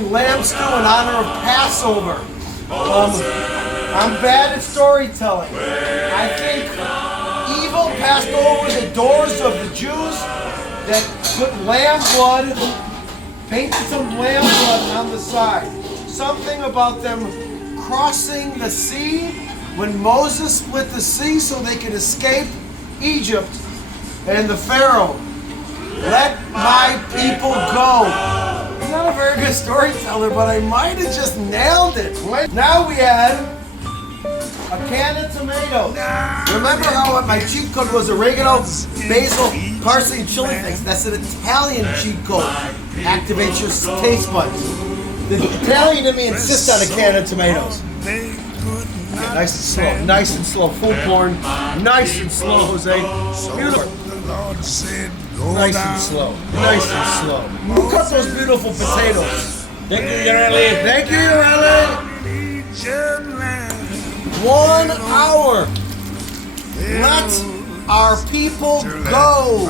making lamb stew in honor of Passover. I'm bad at storytelling. I think evil passed over the doors of the Jews that put lamb blood, painted some lamb blood on the side. Something about them crossing the sea when Moses split the sea so they could escape Egypt, and the Pharaoh, let my people go. I'm not a very good storyteller, but I might have just nailed it. Now we add a can of tomatoes. Remember how my cheat code was oregano, basil, parsley, and chili flakes? That's an Italian cheat code. Activates your taste buds. The Italian in me insists on a can of tomatoes. Okay, nice and slow, nice and slow. Full porn, nice and slow, Jose. Beautiful. Nice and slow, nice and slow. Who cut those beautiful potatoes? Thank you, Yareli. Thank you, Yareli. 1 hour. Let our people go.